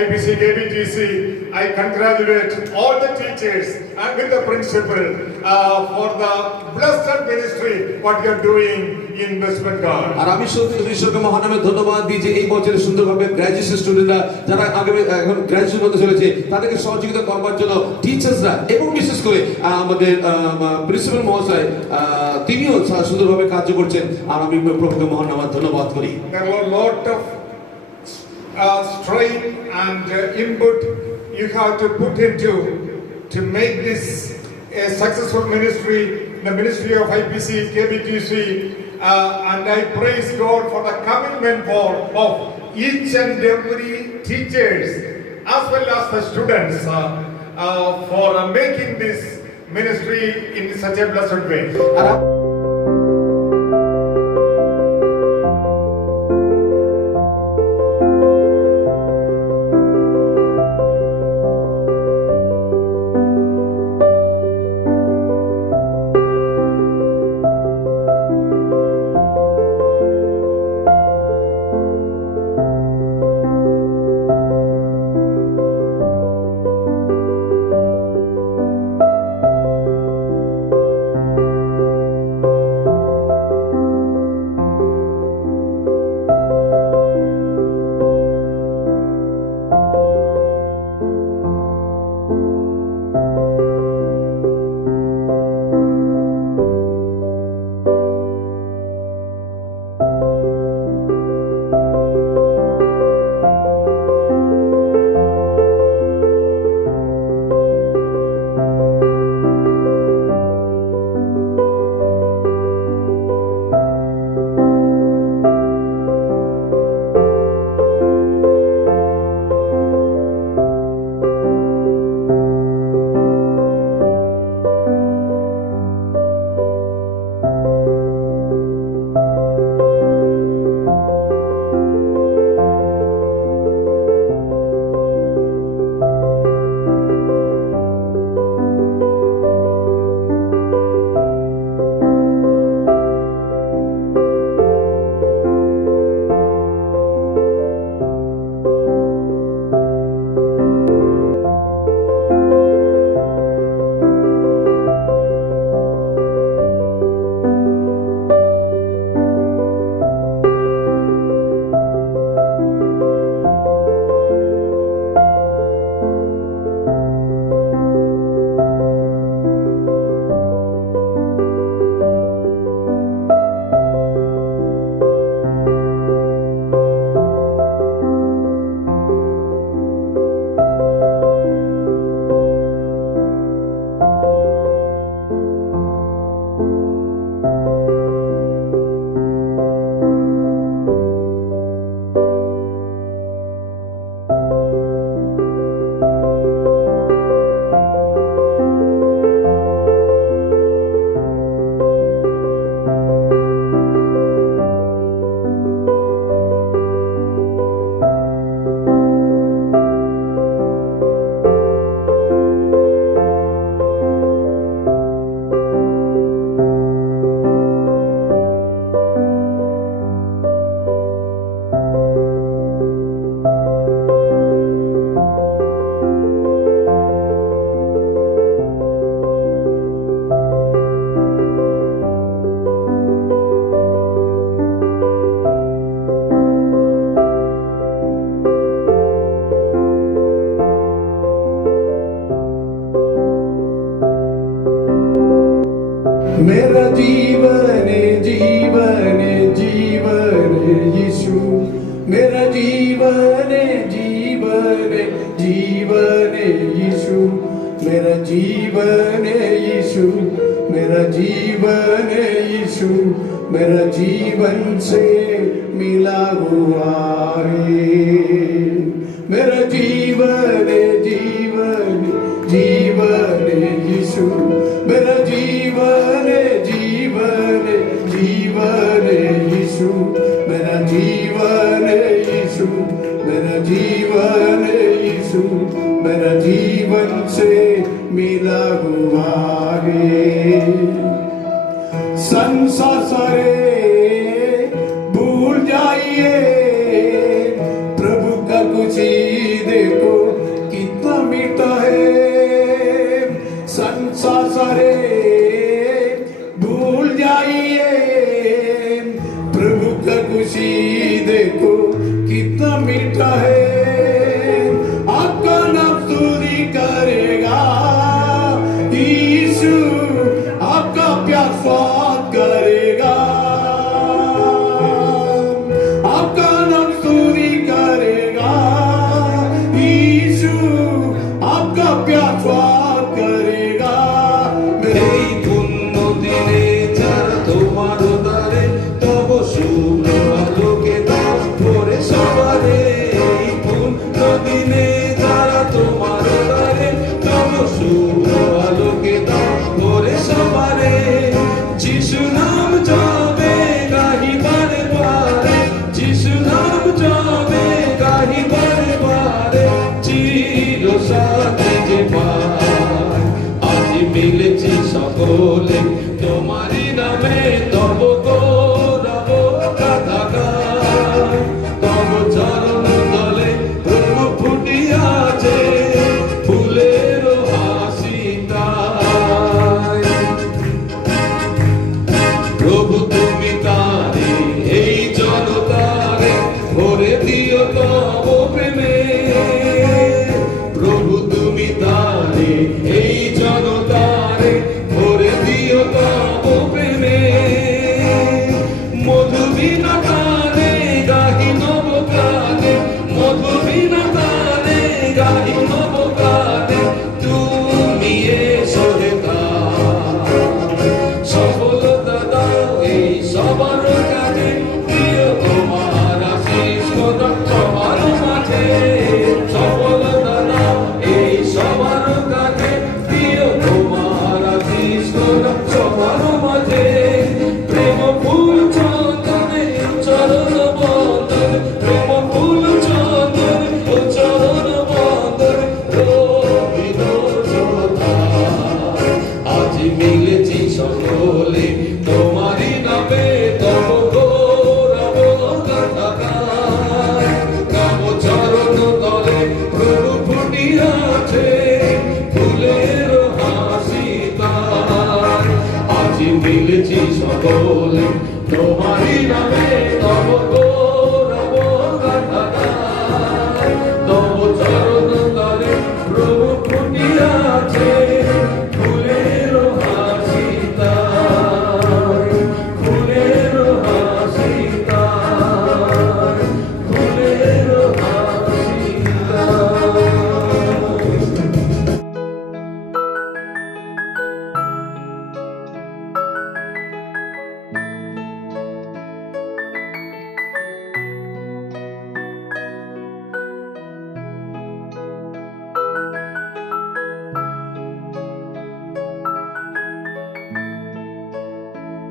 IBC KBTC, I congratulate all the teachers and with the principal for the blessed ministry what you are doing in West Bengal. আর আমি সত্যি ঈশ্বরকে মহান নামে ধন্যবাদ দিই যে এই বছরে সুন্দরভাবে গ্র্যাজুয়েশন স্টুডেন্টরা যারা আগামী এখন গ্র্যাজুয়েশন হতে চলেছে তাদেরকে সহযোগিতা করবার জন্য টিচার্সরা এবং বিশেষ করে আমাদের প্রিন্সিপাল মহাশয় তিনিও সুন্দরভাবে কাজ করছেন আর আমি প্রভুকে মহান নামে ধন্যবাদ করি। There were a lot of strain and input you have to put into to make this a successful ministry, the ministry of IPC, KBTC, and I praise God for the commitment of each and every teachers as well as the students for making this ministry in such a blessed way. मेरा जीवन जीवन जीवन यीशु मेरा जीवन जीवन जीवन यीशु मेरा जीवन यीशु मेरा जीवन यीशु मेरा जीवन से मिला हुआ है मेरा जीवन जीवन जीवन यीशु मेरा जीवन जीवन जीवन यीशु मेरा जीवन यीशु मेरा जीवन यीशु मेरा जीवन से मिला हुआ है संसार सारे भूल जाइए प्रभु का कुछ ही दे Alpha